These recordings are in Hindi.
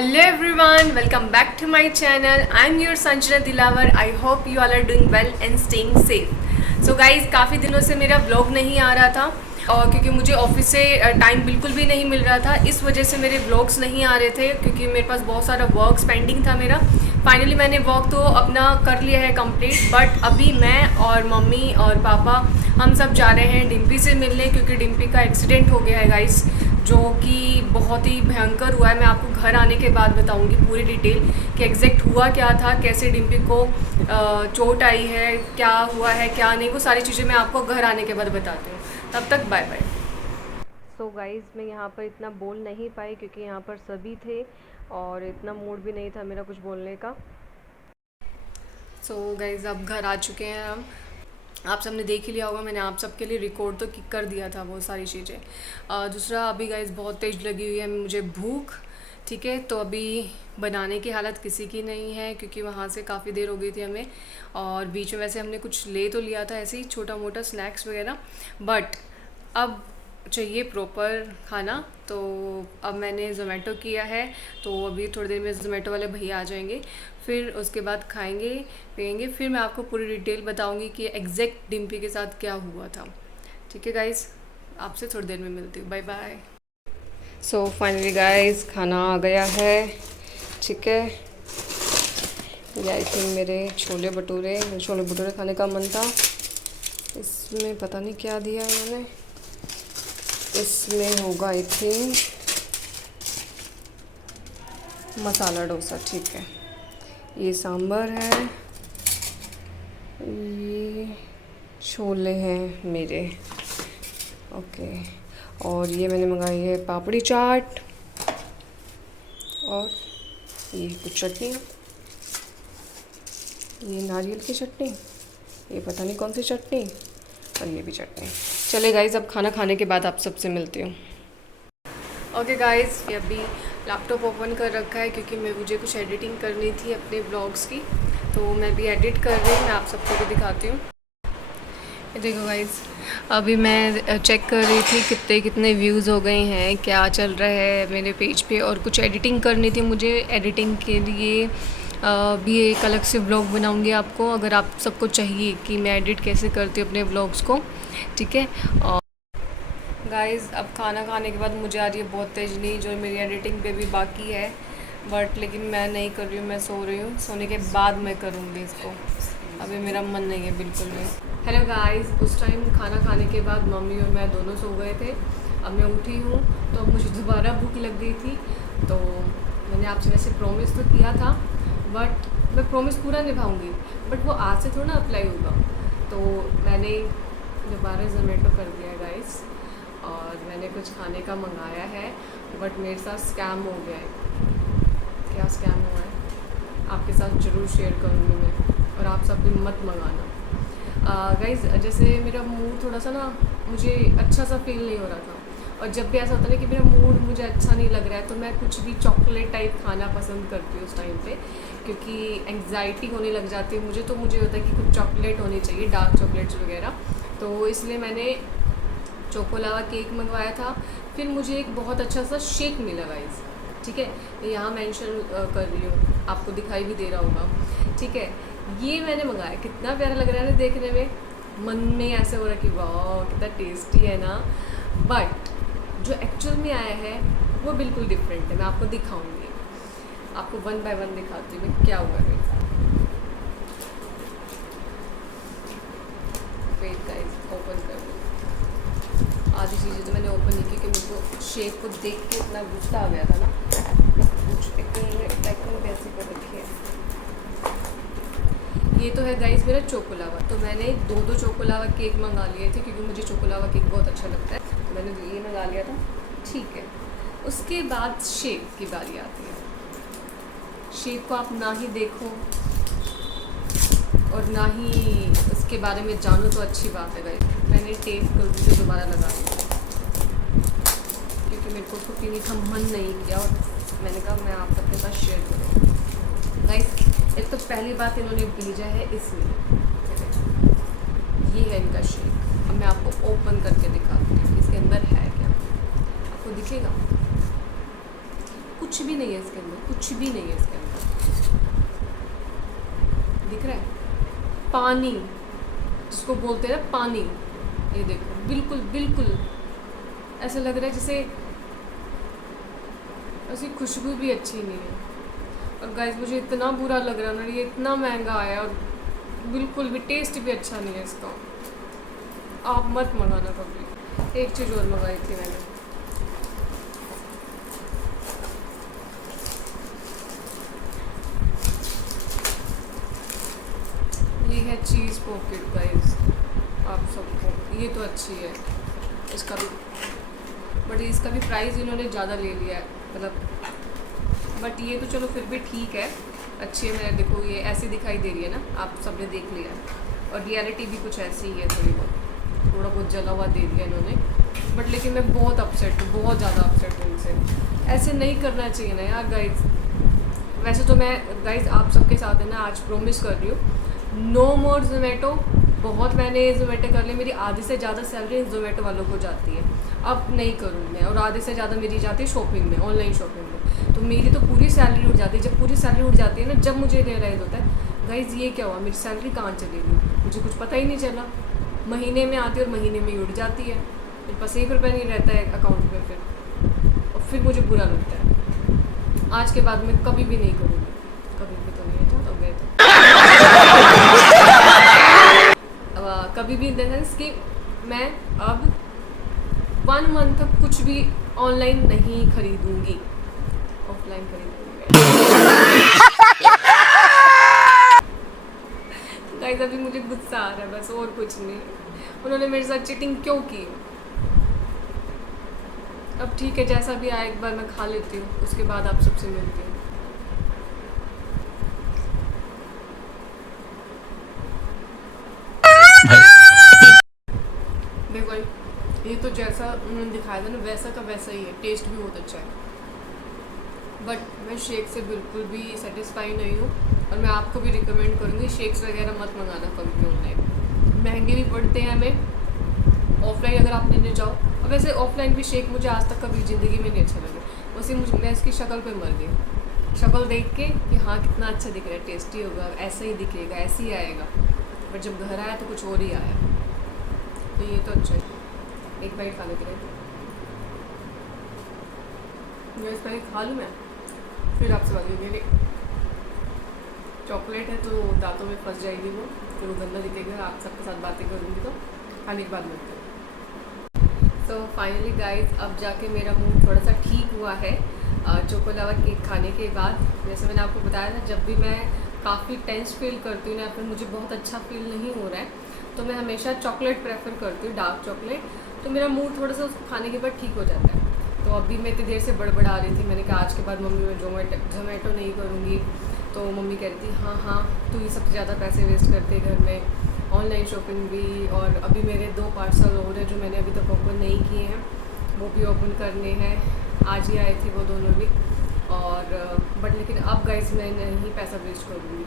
Hello everyone, welcome back to my channel. I'm your Sanjana Dilawar. I hope you all are doing well and staying safe. So guys, काफ़ी दिनों से मेरा व्लॉग नहीं आ रहा था और क्योंकि मुझे ऑफिस से टाइम बिल्कुल भी नहीं मिल रहा था, इस वजह से मेरे व्लॉग्स नहीं आ रहे थे क्योंकि मेरे पास बहुत सारा वर्क पेंडिंग था मेरा। फाइनली मैंने वर्क तो अपना कर लिया है कंप्लीट, बट अभी मैं और मम्मी और पापा हम सब जा रहे हैं डिम्पी से मिलने क्योंकि डिम्पी का एक्सीडेंट हो गया है गाइस, जो कि बहुत ही भयंकर हुआ है। मैं आपको घर आने के बाद बताऊंगी पूरी डिटेल कि एग्जैक्ट हुआ क्या था, कैसे डिम्पी को चोट आई है, क्या हुआ है क्या नहीं, वो सारी चीज़ें मैं आपको घर आने के बाद बताती हूँ। तब तक बाय बाय। सो गाइज़, मैं यहाँ पर इतना बोल नहीं पाई क्योंकि यहाँ पर सभी थे और इतना मूड भी नहीं था मेरा कुछ बोलने का। सो गाइज़, अब घर आ चुके हैं हम। आप सबने देख ही लिया होगा, मैंने आप सबके लिए रिकॉर्ड तो कर दिया था वो सारी चीज़ें। दूसरा, अभी गाइस बहुत तेज़ लगी हुई है मुझे भूख, ठीक है। तो अभी बनाने की हालत किसी की नहीं है क्योंकि वहाँ से काफ़ी देर हो गई थी हमें, और बीच में वैसे हमने कुछ ले तो लिया था ऐसे ही छोटा मोटा स्नैक्स वगैरह, बट अब चाहिए प्रॉपर खाना। तो अब मैंने ज़ोमेटो किया है, तो अभी थोड़ी देर में ज़ोमेटो वाले भैया आ जाएंगे, फिर उसके बाद खाएंगे पिएंगे, फिर मैं आपको पूरी डिटेल बताऊंगी कि एग्जैक्ट डिम्पी के साथ क्या हुआ था। ठीक है गाइज़, आपसे थोड़ी देर में मिलती हूँ, bye bye. So finally guys, खाना आ गया है, ठीक है। ये आई थिंक मेरे छोले भटूरे खाने का मन था। इसमें पता नहीं क्या दिया है इन्होंने, इसमें होगा आई थिंक मसाला डोसा, ठीक है। ये सांभर है, ये छोले हैं मेरे, ओके। और ये मैंने मंगाई है पापड़ी चाट, और ये कुछ चटनियाँ, ये नारियल की चटनी, ये पता नहीं कौन सी चटनी, और ये भी चटनी। चले गाइज़, अब खाना खाने के बाद आप सबसे मिलती हूँ। ओके गाइज़, ये अभी लैपटॉप ओपन कर रखा है क्योंकि मुझे कुछ एडिटिंग करनी थी अपने ब्लॉग्स की, तो मैं भी एडिट कर रही हूँ, मैं आप सबको भी दिखाती हूँ। देखो गाइज़, अभी मैं चेक कर रही थी कितने व्यूज़ हो गए हैं, क्या चल रहा है मेरे पेज पे, और कुछ एडिटिंग करनी थी मुझे। एडिटिंग के लिए भी एक अलग से व्लॉग बनाऊंगी आपको, अगर आप सबको चाहिए कि मैं एडिट कैसे करती हूँ अपने व्लॉग्स को, ठीक है। और गाइज़, अब खाना खाने के बाद मुझे आ रही है बहुत तेज़ नींद, जो मेरी एडिटिंग पे भी बाकी है, बट लेकिन मैं नहीं कर रही हूँ, मैं सो रही हूँ। सोने के बाद मैं करूँगी इसको, अभी मेरा मन नहीं है बिल्कुल भी। हेलो गाइज़, उस टाइम खाना खाने के बाद मम्मी और मैं दोनों सो गए थे। अब मैं उठी हूँ तो अब मुझे दोबारा भूख लग गई थी, तो मैंने आपसे वैसे प्रॉमिस तो किया था, बट मैं प्रॉमिस पूरा निभाऊंगी, बट वो आज से थोड़ा ना अप्लाई होगा। तो मैंने दोबारा ज़ोमेटो कर दिया है गाइस, और मैंने कुछ खाने का मंगाया है, बट मेरे साथ स्कैम हो गया है। क्या स्कैम हुआ है आपके साथ ज़रूर शेयर करूँगी मैं, और आप सब भी मत मंगाना। गाइस, जैसे मेरा मूड थोड़ा सा ना, मुझे अच्छा सा फील नहीं हो रहा था, और जब भी ऐसा होता है कि मेरा मूड मुझे अच्छा नहीं लग रहा है, तो मैं कुछ भी चॉकलेट टाइप खाना पसंद करती हूँ उस टाइम पे, क्योंकि एंग्जाइटी होने लग जाती है मुझे, तो मुझे होता है कि कुछ चॉकलेट होनी चाहिए, डार्क चॉकलेट्स वगैरह। तो इसलिए मैंने चोकोलावा केक मंगवाया था। फिर मुझे एक बहुत अच्छा सा शेक मिला गाइस, ठीक है, यहाँ मेंशन कर रही हूँ, आपको दिखाई भी दे रहा होगा, ठीक है। ये मैंने मंगाया, कितना प्यारा लग रहा है ना देखने में, मन में ऐसे हो रहा है कि वाह कितना टेस्टी है ना, बट जो एक्चुअल में आया है वो बिल्कुल डिफरेंट है। मैं आपको दिखाऊंगी, आपको वन बाय वन दिखाती हूँ क्या हुआ है। वेट गाइस, ओपन कर दो। आधी चीज़ें तो मैंने ओपन नहीं की क्योंकि मेरे को शेप को देख के इतना गुस्सा आ गया था ना, कुछ पैकिंग वैसी कर रखी है। ये तो है गाइस मेरा चोकोलावा, तो मैंने दो चोकोलावा केक मंगा लिए थे क्योंकि मुझे चोकोलावा केक बहुत अच्छा लगता है, तो मैंने ये मंगा लिया था, ठीक है। उसके बाद शेक की बारी आती है। शेक को आप ना ही देखो और ना ही उसके बारे में जानो तो अच्छी बात है गाइस। मैंने टेप गलती से दोबारा लगा लिया क्योंकि मेरे को उसको पीने का मन नहीं किया, और मैंने कहा मैं आप सबके साथ शेयर करूँ गाइस। एक तो पहली बात इन्होंने भेजा है इसमें, ये है इनका शेक। अब मैं आपको ओपन करके दिखाती हूँ इसके अंदर है क्या, आपको दिखेगा। कुछ भी नहीं है इसके अंदर, कुछ भी नहीं है इसके अंदर। दिख रहा है पानी, जिसको बोलते हैं ना पानी। ये देखो बिल्कुल बिल्कुल ऐसा लग रहा है जैसे, ऐसी खुशबू भी अच्छी नहीं है। और गाइस मुझे इतना बुरा लग रहा है ना, ये इतना महंगा आया और बिल्कुल भी टेस्ट भी अच्छा नहीं है इसका। आप मत मंगाना कभी। एक चीज़ और मंगाई थी मैंने, ये है चीज़ पॉकेट गाइस। आप सबको ये तो अच्छी है, इसका भी, बट इसका भी प्राइस इन्होंने ज़्यादा ले लिया है मतलब, बट ये तो चलो फिर भी ठीक है, अच्छी है। मैंने देखो ये ऐसी दिखाई दे रही है ना, आप सबने देख लिया, और रियलिटी भी कुछ ऐसी ही है, थोड़ा बहुत जला हुआ दे दिया इन्होंने। बट लेकिन मैं बहुत अपसेट हूँ, बहुत ज़्यादा अपसेट हूँ इनसे। ऐसे नहीं करना चाहिए ना यार गाइज। वैसे तो मैं गाइज आप सबके साथ है ना आज प्रॉमिस कर रही हूँ, नो मोर जोमेटो। बहुत मैंने जोमेटो कर ली, मेरी आधी से ज़्यादा सैलरी जोमेटो वालों को जाती है, अब नहीं करूँगी मैं। और आधे से ज़्यादा मेरी जाती है शॉपिंग में, ऑनलाइन शॉपिंग में। तो मेरी तो पूरी सैलरी उठ जाती है। जब पूरी सैलरी उठ जाती है ना, जब मुझे रियलाइज़ होता है गाइज ये क्या हुआ, मेरी सैलरी कहाँ चली गई, मुझे कुछ पता ही नहीं चला। महीने में आती है और महीने में ही उठ जाती है, मेरे पास 1 रुपया नहीं रहता है अकाउंट में फिर, और फिर मुझे बुरा लगता है। आज के बाद मैं कभी भी नहीं करूँगी, कभी भी तो नहीं है, तो गए तो कभी भी इन द सेंस कि मैं अब 1 मंथ तक कुछ भी ऑनलाइन नहीं खरीदूंगी, ऑफलाइन खरीदूंगी। गाइस अभी मुझे गुस्सा आ रहा है बस, और कुछ नहीं। उन्होंने मेरे साथ चीटिंग क्यों की? अब ठीक है, जैसा भी आए एक बार मैं खा लेती हूँ, उसके बाद आप सबसे मिलती हूँ। देखो ये तो जैसा उन्होंने दिखाया था ना, वैसा का वैसा ही है, टेस्ट भी बहुत अच्छा है। बट मैं शेक से बिल्कुल भी सेटिस्फाई नहीं हूँ, और मैं आपको भी रिकमेंड करूँगी शेक्स वगैरह मत मंगाना कभी भी ऑनलाइन, महंगे भी पड़ते हैं हमें। ऑफलाइन अगर आप लेने जाओ, और वैसे ऑफलाइन भी शेक मुझे आज तक कभी ज़िंदगी में नहीं अच्छा लगा। वैसे मुझे, मैं इसकी शक्ल पे मर गई, शक्ल देख के कि हाँ कितना अच्छा दिख रहा है, टेस्टी होगा, ऐसा ही दिखेगा, ऐसे ही आएगा। बट जब घर आया तो कुछ और ही आया। तो ये तो अच्छा है, एक बाइट खा लेते रहे, इस पहले खा लूँ मैं, फिर आपसे बात करेंगे। चॉकलेट है तो दांतों में फंस जाएगी वो, फिर वो गंदा दिखेगा। आप सबके साथ बातें करूँगी तो खाने के बाद मिलते हैं। सो फाइनली गाइज अब जाके मेरा मूड थोड़ा सा ठीक हुआ है चोको लावा केक खाने के बाद। जैसे मैंने आपको बताया था, जब भी मैं काफ़ी टेंस फील करती हूँ ना, फिर मुझे बहुत अच्छा फील नहीं हो रहा है, तो मैं हमेशा चॉकलेट प्रेफर करती हूँ, डार्क चॉकलेट। तो मेरा मूड थोड़ा सा उसको खाने के बाद ठीक हो जाता है। तो अभी मैं इतनी देर से बड़बड़ा रही थी, मैंने कहा आज के बाद मम्मी मैं जोमेटो नहीं करूँगी। तो मम्मी कह रही थी हाँ तू ही सबसे ज़्यादा पैसे वेस्ट करते घर में, ऑनलाइन शॉपिंग भी। और अभी मेरे 2 पार्सल और हैं जो मैंने अभी तक ओपन नहीं किए हैं, वो भी ओपन करने हैं। आज ही आए थे वो दोनों भी। और बट लेकिन अब गाइस मैं नहीं पैसा वेस्ट करूँगी,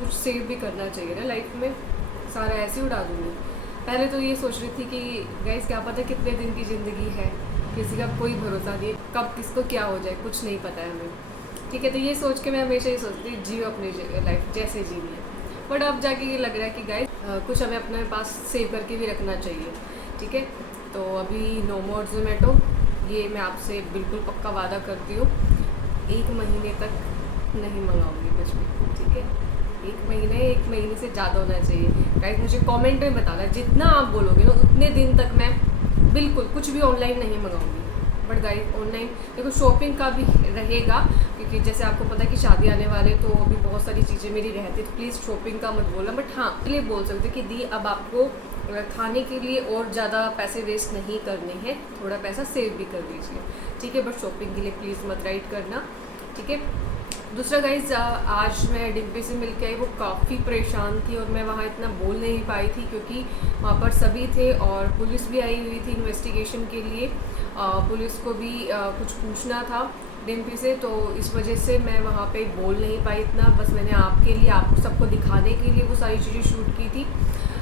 कुछ सेव भी करना चाहिए ना लाइफ में, सारा ऐसे उड़ा दूँगी। पहले तो ये सोच रही थी कि गाइस क्या पता कितने दिन की ज़िंदगी है, किसी का कोई भरोसा नहीं, कब किसको क्या हो जाए कुछ नहीं पता है हमें, ठीक है। तो ये सोच के मैं हमेशा ये सोचती हूँ जियो अपनी लाइफ जैसे जीनी है। बट अब जाके ये लग रहा है कि गाइस कुछ हमें अपने पास सेव करके भी रखना चाहिए, ठीक है। तो अभी नो मोर जोमेटो, ये मैं आपसे बिल्कुल पक्का वादा करती हूँ, 1 महीने तक नहीं मंगाऊंगी कुछ भी, ठीक है। 1 महीने से ज़्यादा होना चाहिए गाइस। मुझे कमेंट में बताना, जितना आप बोलोगे ना उतने दिन तक मैं बिल्कुल कुछ भी ऑनलाइन नहीं मंगाऊंगी। बट गाइस ऑनलाइन देखो शॉपिंग का भी रहेगा, क्योंकि जैसे आपको पता है कि शादी आने वाले, तो अभी बहुत सारी चीज़ें मेरी रहती है, तो प्लीज़ शॉपिंग का मत बोलना। बट हाँ इसलिए बोल सकते कि दी अब आपको खाने के लिए और ज़्यादा पैसे वेस्ट नहीं करने हैं, थोड़ा पैसा सेव भी कर दीजिए, ठीक है। बट शॉपिंग के लिए प्लीज़ मत राइट करना, ठीक है। दूसरा गाइज आज मैं डिम्पी से मिल के आई, वो काफ़ी परेशान थी और मैं वहाँ इतना बोल नहीं पाई थी क्योंकि वहाँ पर सभी थे और पुलिस भी आई हुई थी इन्वेस्टिगेशन के लिए। पुलिस को भी कुछ पूछना था, डिम्पी से, तो इस वजह से मैं वहाँ पे बोल नहीं पाई इतना। बस मैंने आपके लिए, आपको सबको दिखाने के लिए वो सारी चीज़ें शूट की थी।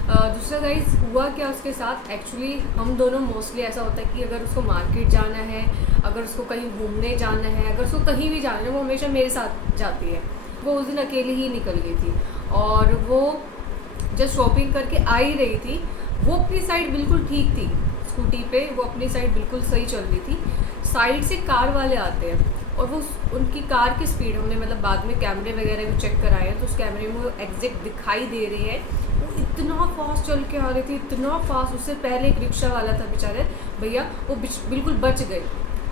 दूसरा गाइस हुआ क्या उसके साथ, एक्चुअली हम दोनों मोस्टली ऐसा होता है कि अगर उसको मार्केट जाना है, अगर उसको कहीं घूमने जाना है, अगर उसको कहीं भी जाना है, वो हमेशा मेरे साथ जाती है। वो उस दिन अकेली ही निकल गई थी और वो जब शॉपिंग करके आ ही रही थी, वो अपनी साइड बिल्कुल ठीक थी, स्कूटी पे वो अपनी साइड बिल्कुल सही चल रही थी। साइड से कार वाले आते हैं और वो उनकी कार की स्पीड, हमने मतलब बाद में कैमरे वगैरह भी चेक कराए हैं, तो उस कैमरे में वो एग्जैक्ट दिखाई दे रही है। वो इतना फास्ट चल के आ रही थी, इतना फास्ट। उससे पहले एक रिक्शा वाला था बेचारे भैया, वो बिल्कुल बच गए।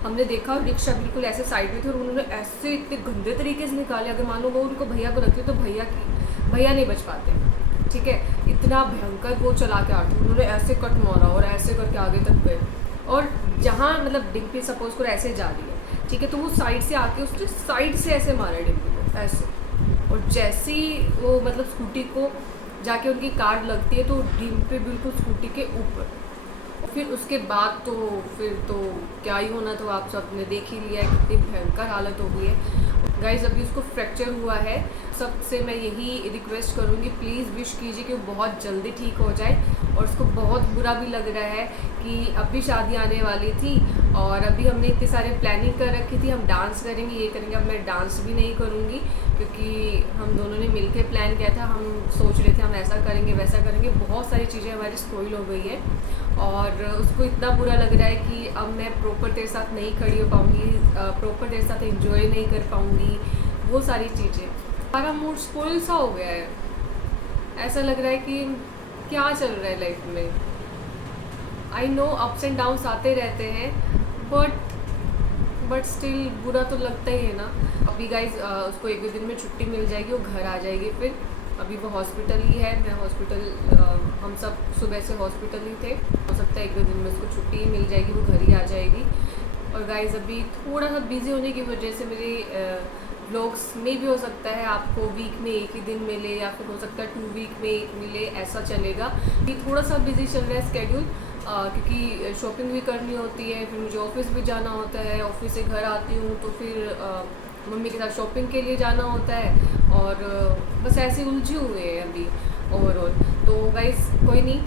हमने देखा रिक्शा बिल्कुल ऐसे साइड में थी और उन्होंने ऐसे इतने गंदे तरीके से निकाले, अगर मान लो वो उनको भैया को रखते तो भैया नहीं बच पाते, ठीक है। इतना भयंकर वो चला के आते, उन्होंने ऐसे कट मारा और ऐसे करके आगे तक गए। और जहाँ मतलब डिम्पी सपोज को ऐसे जा रही है, ठीक है, तो वो साइड से आके उसने साइड से ऐसे मारा डिम्पी को ऐसे, और जैसे ही वो मतलब स्कूटी को जाके उनकी कार लगती है तो डिम्पी बिल्कुल स्कूटी के ऊपर। फिर उसके बाद तो फिर तो क्या ही होना, तो आप सब ने देख ही लिया है कितनी भयंकर हालत हो गई है गाइज। अभी उसको फ्रैक्चर हुआ है। सबसे मैं यही रिक्वेस्ट करूँगी, प्लीज़ विश कीजिए कि वो बहुत जल्दी ठीक हो जाए। और उसको बहुत बुरा भी लग रहा है कि अभी शादी आने वाली थी और अभी हमने इतने सारे प्लानिंग कर रखी थी, हम डांस करेंगे, ये करेंगे। अब मैं डांस भी नहीं करूँगी क्योंकि हम दोनों ने मिलकर प्लान किया था, हम सोच रहे थे हम ऐसा करेंगे वैसा करेंगे, बहुत सारी चीज़ें हमारी स्पॉइल हो गई है। और उसको इतना बुरा लग रहा है कि अब मैं प्रॉपर तेरे साथ नहीं खड़ी हो पाऊँगी, प्रॉपर तेरे साथ एंजॉय नहीं कर पाऊँगी, वो सारी चीज़ें। हमारा मूड स्पॉइल सा हो गया है, ऐसा लग रहा है कि क्या चल रहा है लाइफ में। I know ups and downs आते रहते हैं, बट स्टिल बुरा तो लगता ही है ना। अभी गाइज उसको एक दो दिन में छुट्टी मिल जाएगी, वो घर आ जाएगी। फिर अभी वो हॉस्पिटल ही है, मैं हॉस्पिटल, हम सब सुबह से हॉस्पिटल ही थे। हो सकता है एक दो दिन में उसको छुट्टी ही मिल जाएगी, वो घर ही आ जाएगी। और गाइज अभी थोड़ा सा बिज़ी होने की वजह से मेरे व्लॉग्स में भी हो सकता है आपको वीक में एक ही दिन मिले, या फिर हो सकता है 2 वीक में एक मिले, ऐसा चलेगा। अभी थोड़ा सा बिजी चल रहा है स्केड्यूल, क्योंकि शॉपिंग भी करनी होती है, फिर मुझे ऑफिस भी जाना होता है, ऑफिस से घर आती हूँ तो फिर मम्मी के साथ शॉपिंग के लिए जाना होता है, और बस ऐसे उलझे हुए हैं अभी ओवरऑल। तो गाइस कोई नहीं,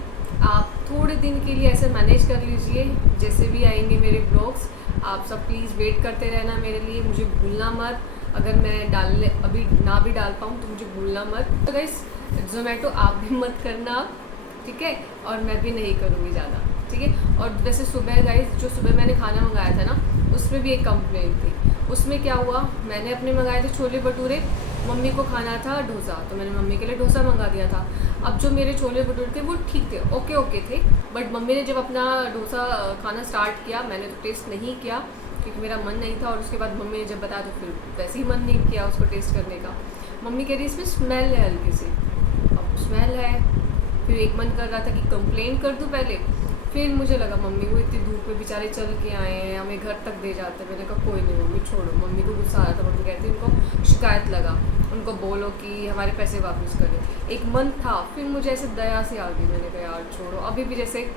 आप थोड़े दिन के लिए ऐसे मैनेज कर लीजिए, जैसे भी आएंगे मेरे ब्लॉग्स आप सब प्लीज़ वेट करते रहना मेरे लिए, मुझे भूलना मत। अगर मैं डालने अभी ना भी डाल पाऊँ तो मुझे भूलना मत। तो गाइस ज़ोमैटो आप भी मत करना, ठीक है, और मैं भी नहीं करूँगी ज़्यादा, ठीक है। और वैसे सुबह गाइस, जो सुबह मैंने खाना मंगाया था ना, उसमें भी एक कंप्लेंट थी। उसमें क्या हुआ, मैंने अपने मंगाए थे छोले भटूरे, मम्मी को खाना था डोसा, तो मैंने मम्मी के लिए डोसा मंगा दिया था। अब जो मेरे छोले भटूरे थे वो ठीक थे, ओके थे, बट मम्मी ने जब अपना डोसा खाना स्टार्ट किया, मैंने तो टेस्ट नहीं किया क्योंकि मेरा मन नहीं था, और उसके बाद मम्मी ने जब बताया तो फिर वैसे ही मन नहीं किया उसको टेस्ट करने का। मम्मी कह रही इसमें स्मेल है हल्की सी, अब स्मेल है, फिर एक मन कर रहा था कि कंप्लेंट कर दूँ पहले, फिर मुझे लगा मम्मी वो इतनी धूप में बेचारे चल के आए हैं, हमें घर तक दे जाते हैं। मैंने कहा कोई नहीं मम्मी छोड़ो, मम्मी को गुस्सा आ रहा था, मम्मी कहती उनको शिकायत लगा, उनको बोलो कि हमारे पैसे वापस करें। एक मन था, फिर मुझे ऐसे दया से आ गई, मैंने कहा यार छोड़ो। अभी भी जैसे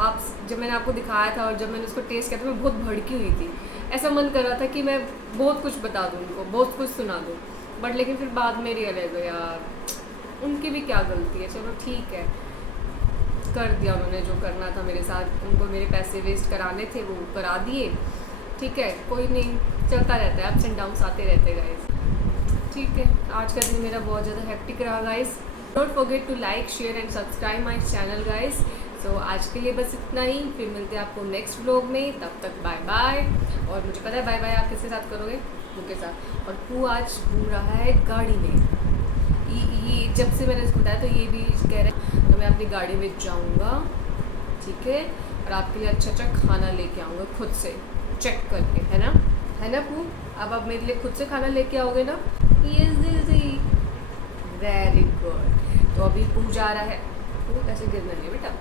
आप जब मैंने आपको दिखाया था और जब मैंने उसको टेस्ट किया था, मैं बहुत भड़की हुई थी, ऐसा मन कर रहा था कि मैं बहुत कुछ बता दूँ उनको, बहुत कुछ सुना दूँ, बट लेकिन फिर बाद में रियलाइज हुआ यार उनकी भी क्या गलती है, चलो ठीक है, कर दिया उन्होंने जो करना था मेरे साथ, उनको मेरे पैसे वेस्ट कराने थे वो करा दिए, ठीक है, कोई नहीं, चलता रहता है, अप्स एंड डाउन्स आते रहते हैं गाइस, ठीक है। आज का दिन मेरा बहुत ज़्यादा हेक्टिक रहा guys. Don't forget to like share and subscribe my channel guys. So आज के लिए बस इतना ही, फिर मिलते हैं आपको नेक्स्ट व्लॉग में, तब तक बाय बाय। और मुझे पता है बाय बाय आप किसके साथ करोगे, पू के साथ, और पू आज घूम रहा है गाड़ी में। ये जब से मैंने इसको बताया तो ये भी कह रहे हैं तो मैं अपनी गाड़ी में जाऊंगा, ठीक है, और आपके लिए अच्छा खाना लेके आऊँगा खुद से चेक करके, है ना पू, अब आप मेरे लिए खुद से खाना लेके आओगे ना? यस दीदी, वेरी गुड। तो अभी पू जा रहा है, पू ऐसे गिरना नहीं बेटा,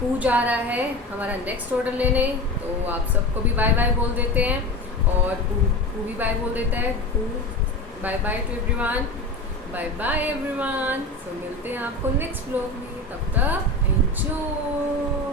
पू जा रहा है हमारा नेक्स्ट ऑर्डर लेने, तो आप सबको भी बाय बाय बोल देते हैं, और पू भी बाय बोल देता है। पू bye bye to everyone, bye bye everyone. So मिलते हैं आपको नेक्स्ट व्लॉग में, तब तक एंजॉय।